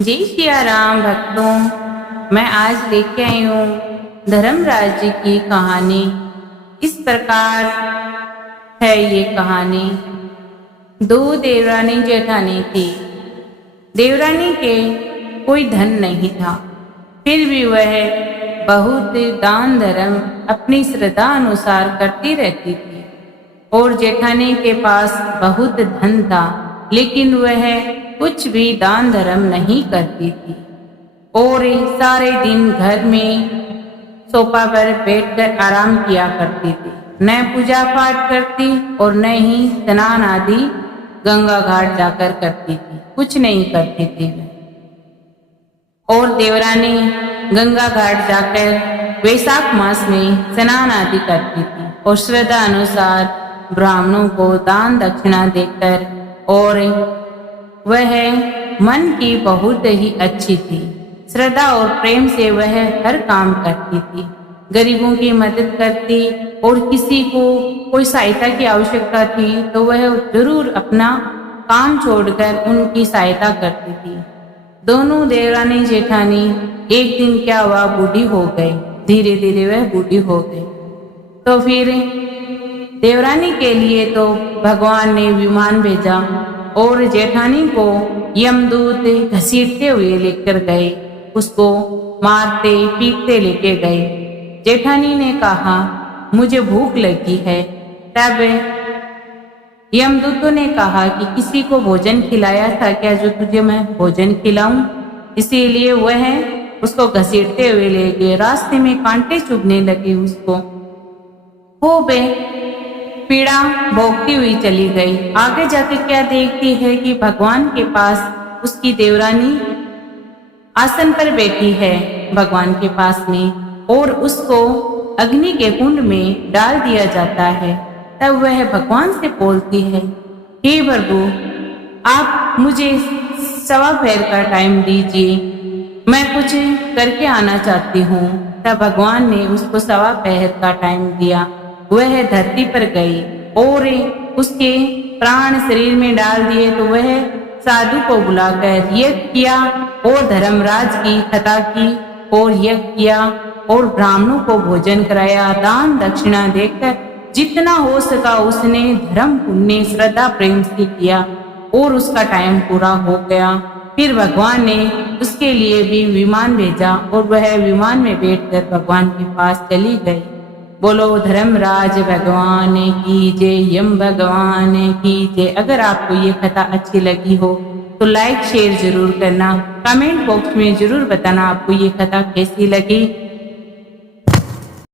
जय सिया राम भक्तों, मैं आज लेके आई हूँ धर्मराज जी की कहानी। इस प्रकार है ये कहानी। दो देवरानी जेठानी थी। देवरानी के कोई धन नहीं था, फिर भी वह बहुत दान धर्म अपनी श्रद्धा अनुसार करती रहती थी। और जेठानी के पास बहुत धन था, लेकिन वह कुछ भी दान धर्म नहीं करती थी और सारे दिन घर में सोफा पर बैठकर आराम किया करती थी। न पूजा पाठ करती और न ही स्नान आदि गंगा घाट जाकर करती थी, कुछ नहीं करती थी वह। और देवरानी गंगा घाट जाकर वैशाख मास में स्नान आदि करती थी और श्रद्धा अनुसार ब्राह्मणों को दान दक्षिणा देकर, और वह मन की बहुत ही अच्छी थी। श्रद्धा और प्रेम से वह हर काम करती थी, गरीबों की मदद करती और किसी को कोई सहायता की आवश्यकता थी तो वह जरूर अपना काम छोड़कर उनकी सहायता करती थी। दोनों देवरानी जेठानी एक दिन क्या हुआ, बूढ़ी हो गए। धीरे धीरे वह बूढ़ी हो गई। तो फिर देवरानी के लिए तो भगवान ने विमान भेजा और जेठानी को यमदूत घसीटते हुए लेकर गए, उसको मारते पीटते लेके गए। जेठानी ने कहा, मुझे भूख लगी है। तब यमदूतों ने कहा कि किसी को भोजन खिलाया था क्या जो तुझे मैं भोजन खिलाऊं? इसीलिए वह उसको घसीटते हुए ले गए। रास्ते में कांटे चुभने लगे उसको, खूब पीड़ा भोगती हुई चली गई। आगे जाके क्या देखती है कि भगवान के पास उसकी देवरानी आसन पर बैठी है भगवान के पास में, और उसको अग्नि के कुंड में डाल दिया जाता है। तब वह भगवान से बोलती है, हे प्रभु, आप मुझे 1.25 का टाइम दीजिए, मैं कुछ करके आना चाहती हूँ। तब भगवान ने उसको 1.25 का टाइम दिया। वह धरती पर गई और उसके प्राण शरीर में डाल दिए। तो वह साधु को बुलाकर यज्ञ किया और धर्मराज की कथा की और यज्ञ किया और ब्राह्मणों को भोजन कराया, दान दक्षिणा देकर जितना हो सका उसने धर्म पुण्य श्रद्धा प्रेम से किया और उसका टाइम पूरा हो गया। फिर भगवान ने उसके लिए भी विमान भेजा और वह विमान में बैठकर भगवान के पास चली गई। बोलो धर्मराज भगवान की जय, यम भगवान की जय। अगर आपको ये कथा अच्छी लगी हो तो लाइक शेयर जरूर करना, कमेंट बॉक्स में जरूर बताना आपको ये कथा कैसी लगी।